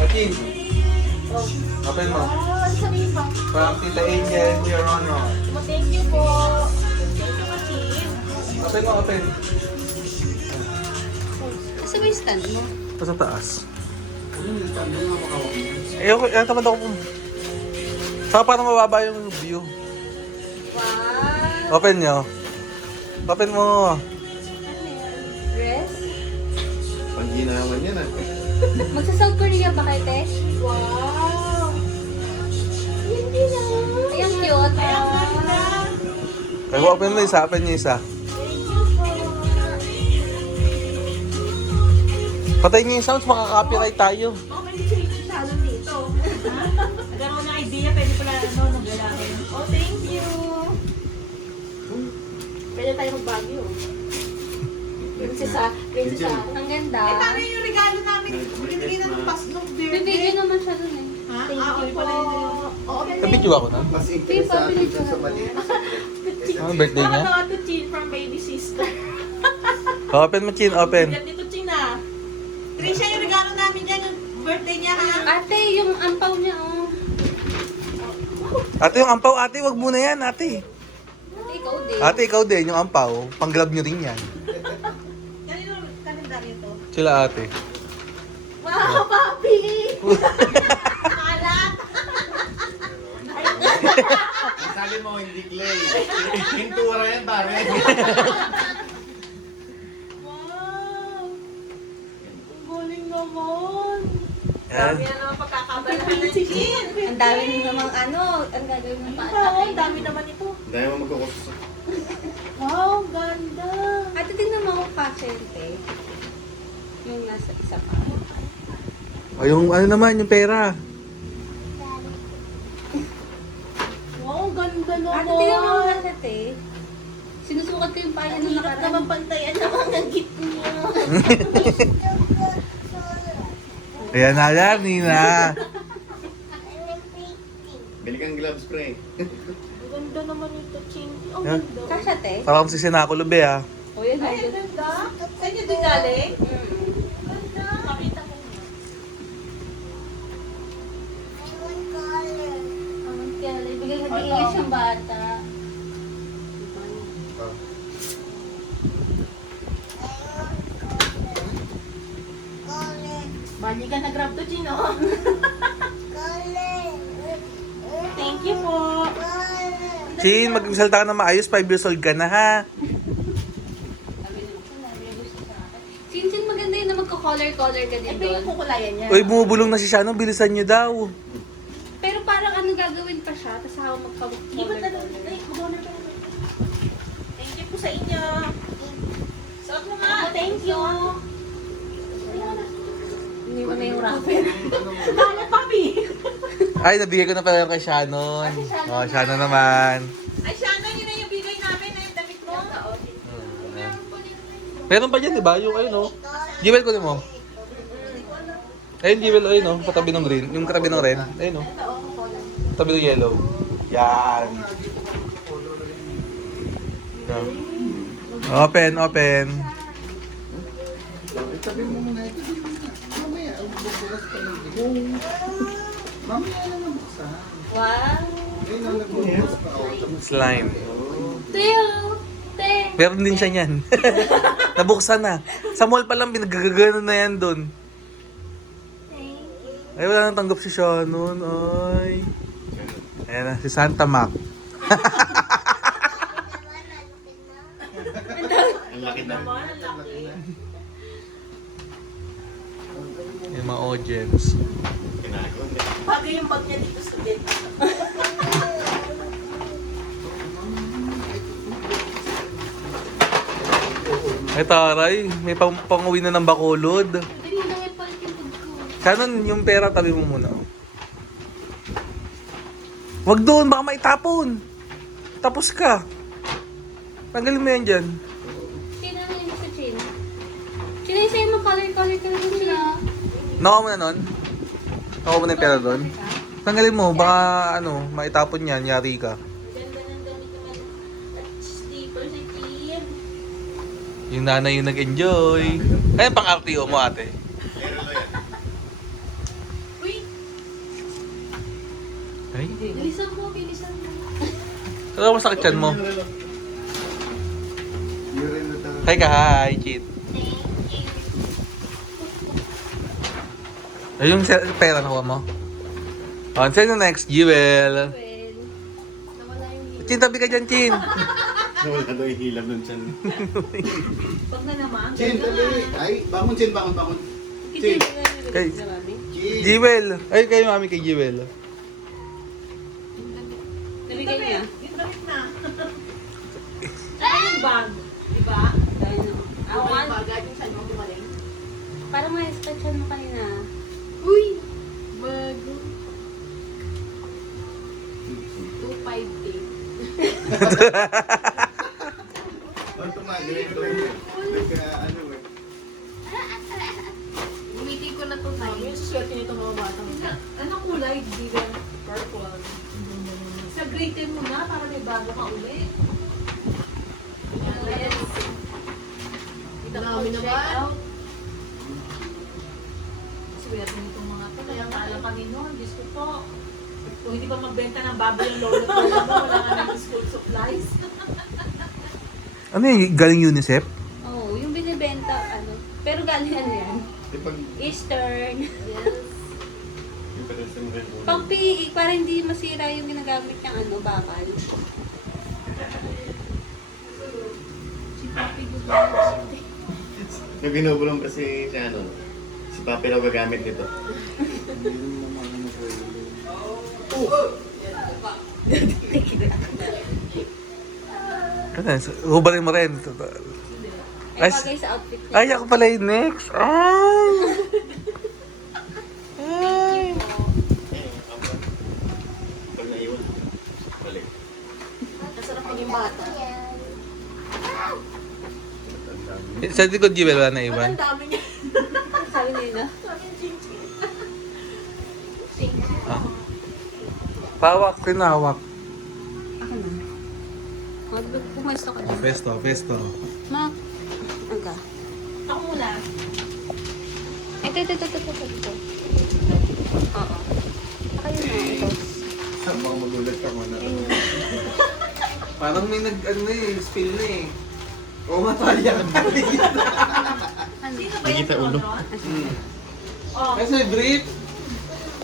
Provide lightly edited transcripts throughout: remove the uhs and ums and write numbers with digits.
Akin. Open mo. Sabihin pa. From Tita Angel, Kuya Ronald. Thank you po. Thank you, Machine. Open mo, open. Sa may stand mo. Sa taas. Eh, okay. Yan, tamad ako po. Saka parang mababa yung view. Wow! Open nyo. Open mo. Dress? Pag-ginawan yan Magsa-South Korea ba kayo, te? Wow! Hindi na. Ayan, cute. Ayan, ganda. Ay, open mo isa. Open nyo isa. Thank you po. Patay nyo yung sounds, makaka-copyright tayo. Oh, may masyado dito. Nagkaroon ko ng idea, pwede pala naglalaki. Oh, thank you. Pwede tayo mag-Baguio. Prinsesa. Ang ganda. Eh, paano yung regalo namin? Binigay na ng pas nung Bibigyan birthday. naman siya dun eh. Ha? Thank you Okay po. pala yun. Oo, okay. Nabidyo ako na. Mas interesado dito sa maliit. Ano birthday niya? Nakatawa to Chin from baby sister. Open mo, Chin. Open. Bigat nito, China. Trisha, yung regalo namin yan, yung birthday niya, ha? Ate, yung ampaw niya, oh. Ate, yung ampaw, ate, wag muna yan, ate. Ate, ikaw din. Ate, ikaw din, yung ampaw. Pang-grab nyo rin yan. Kanino kalendaryo to? Sila ate. Wow, papi! Alat! Sabi mo, hindi clay. Pintura yan, pare. Wow! Ang galing naman. Yan. Dami na naman pagkakabalahan ng Chin. Ang dami namang ano, ang gagawin ng Wow, ang dami naman ito. Dahil mo magkukusos. Wow, ganda. Ate, tingnan mo ako pasyente. Yung nasa isa pa. O, yung ano naman, yung pera. Wow, ganda naman. Ate, tingnan mo nga sa te. Sinusukat ko yung paya Ang nung hirap nakaraan. naman pantayan naman ng gift niya. Ayan na yan, Nina. Bili kang glove spray. Ang ganda naman ito, Chin. Ang Yan. ganda. Kasha te? Parang si Sinako Lube, ah. O yun, Ay, ang nandun. ganda. Saan niyo din galing? Mm. Ganda. Makita ko. Ang kaya, ibigay mag-iingat siyang bata. Bali ka na-grab to, Chin, oh. Thank you po. Chin, magsalita ka na maayos. 5 years old ka na, ha? Sabi naman ko, may gusto sa akin. Sinsin, maganda yun na magka-color-color ka din Ito yung doon. kukulayan niya. Uy, bumubulong na si Shannon. Bilisan nyo daw. Pero parang ano gagawin pa siya, tapos ako Hindi ba magka-color. talaga? Ay, mag-honor ka naman. Thank you po sa inyo. Suot mo nga. Thank you. Hindi mo na yung wrapper. Dala, papi. Ay, nabigay ko na pala yung kay Shannon. Ate Shannon Oh, Shannon naman. Ay, Shannon, yun na yung bigay namin na yung damit mo. Meron pa dyan, di ba? Yung ayun, oh. Jewel ko mo. Ayun, Jewel, ayun, oh. Katabi ng green. Yung katabi ng red. Ayun, oh. Katabi ng yellow. Yan. Yan. Open, open. Sabi mo muna ito. Mamaya, bubukas ka lang. Mamaya lang ang buksan. Wow! Ayun ang nagbubukas pa. Slime. Teo! Te! Meron din siya niyan. Nabuksan na. Sa mall pa lang, pinagagano na yan doon. Ay, wala nang tanggap si Shannon. Ay. Ayan na, si Santa Mac. Ang laki na. Yung mga audience. Kinago. Bagay yung bag niya dito sa bed. Ay, taray. May pang-uwi na ng Bacolod. Hindi mo na ipalit yung food ko. Shannon, yung pera, tabi mo muna. Wag doon, baka maitapon. Tapos ka. Tanggalin mo yan dyan. Sino na yung sa Chin? Sino yung sa'yo mag-color-color ka rin siya? Nakuha mo na nun? Nakuha mo na yung pera doon? Tanggalin mo, baka ano, maitapon yan, yari ka. Ganda ng damit naman. At slipper si Kim. Yung nanay yung nag-enjoy. Kaya pang RTO mo ate. Uy! Ay, Bilisan mo, bilisan mo. ano masakit yan mo? Urine na talaga. Hi ka, hi, Chit. Ay, yung pera nakuha mo. On, sa'yo yung next, Jewel. Well, nawala yung hilo. Chin, tabi ka dyan, Chin. Nawala daw yung hilab nun dyan. Wag na naman. Chin, dali. Ay, bangon, Chin, bangon, bangon. Kitchen, Kay- sa mami. Chin. Jewel. Ay, kayo mami kay Jewel. Nabigay niya. Yung damit na. Ay, yung bag. Diba? Dahil no. Ako yung bag. Ay, yung saan mo gumaling. Parang may sketchan mo kanina. Uy! Bago. 258. Ba't tumagalito? Nagka, ano eh. Umitin ko na to Ay, yung suswerte nito mga batang. Anong kulay? Diba? Purple. Sa grade 10 mo na, para may bago ka uli. Yes. Dami naman. Swerte nitong mga to. Kaya nga alam kami noon, Diyos ko po. Kung hindi pa magbenta ng baboy yung lolo mo, wala nga ng school supplies. Ano yung galing UNICEF? Oo, yung binibenta, ano. Pero galing ano yan? Ipag... Eastern. Yung padasin rin po. Pang PE, para hindi masira yung ginagamit niyang ano, bakal. Si Papi gumagamit. Yung binubulong kasi si ano, si Papi raw gagamit nito. Ano, hubarin mo rin. Ay, Ay, bagay sa outfit niya. Ay, ako pala yung next. Ay! Ay! Pag naiwan, balik. Nasarap ko yung bata. Sa likod, Jewel, wala na iwan. Ang dami niya. Sabi nila. Ah. Pawak, tinawak. Ako na. Pumesto ka na. Pesto, pesto. Ma. Aga. Ako muna. Ito. Oo. Kayo na. Ito. Baka magulat ka mo na. Parang may spill na eh. Oo nga, talya ka na. Sino ba Nakita yung ulo. Ron? Oh, Kasi may brief.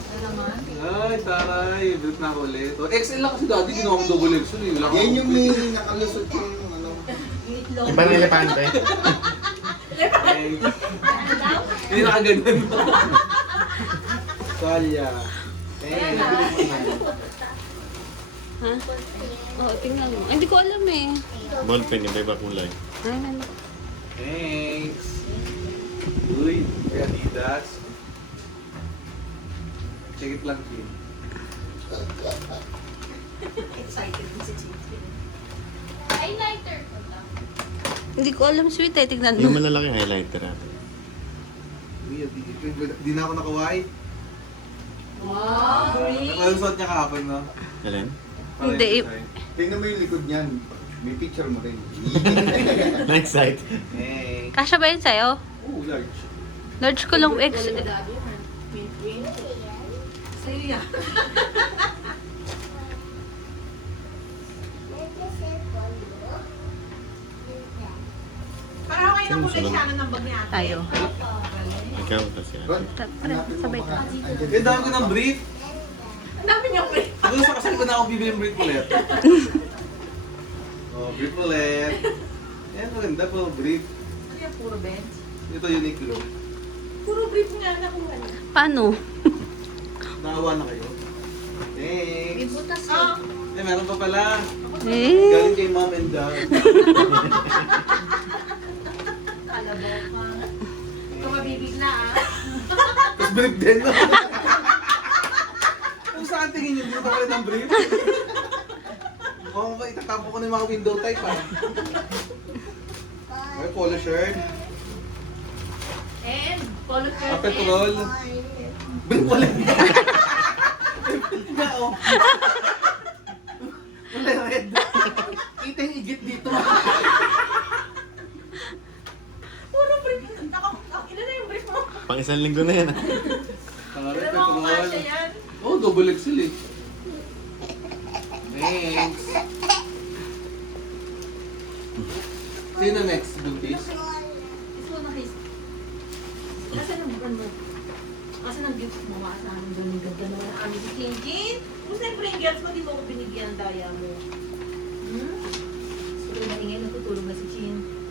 ano naman? Ay, taray. Brief na ako ulit. O, XL lang kasi dati, ginawa kong double XL eh. Wala Yan yung may nakalusot yung ano. Yung itlog. Yung parang elepante. Hindi nakaganyan. Talya. Ha? Oo, tingnan mo. Ay, hindi ko alam eh. Ballpen, iba-iba kulay. Ay, ano. Thanks. Uy, kaya Adidas. Check it lang, Kim. Excited din si Chichi. Hindi ko alam, sweet eh. Tingnan Yung mo. malalaki highlighter natin. Uy, di na ako naka-white. Wow, green. Ang suot niya kahapon, no? Alin? Hindi. Tingnan mo yung likod niyan. May picture mo rin. Next site. Hey. Kasha ba yun sa'yo? Oh, large. Large ko lang X. Mint green. Sa'yo yan. Parang kayo ng kulay siya ng bag ni ate. Tayo. Ikaw kasi. Ron, Tara, hanapin mo sabay baka tayo. andyan Eh, dami ko ng brief. Ang dami niyo pre. Doon sa kasal ko na ako bibili ng brief ulit. Oh, brief ulit. Yan, maganda po, brief. Ano yan, puro bench? Ito Uniqlo. Puro brief nga nakuha niya. Paano? Nakawa na kayo. Thanks. butas Ah, Eh, meron pa pala. Eh. Galing kay mom and dad. kalabok ka. Ito mabibigla ah. Tapos brief din. Kung saan tingin niyo, dito ko rin ng brief. Mukhang itatapo ko na yung mga window type ah. Okay, polo shirt. And polo shirt Apple and roll. Brief ulit. Nga oh. Wala red. Kita yung igit dito. Pang isang linggo na yan. Pero mo kung kasya yan. Oh, double XL eh. Thanks. Sino next, Buntis? Gusto mo na kiss. Nasaan ang bukan mo? Kasi nang gift mo, maasahan mo doon yung ganda naman ang kami si Jinjin. Kung siyempre yung girls ko, di mo ko binigyan ang daya mo. Hmm? So, naingay, natutulog na si Chin.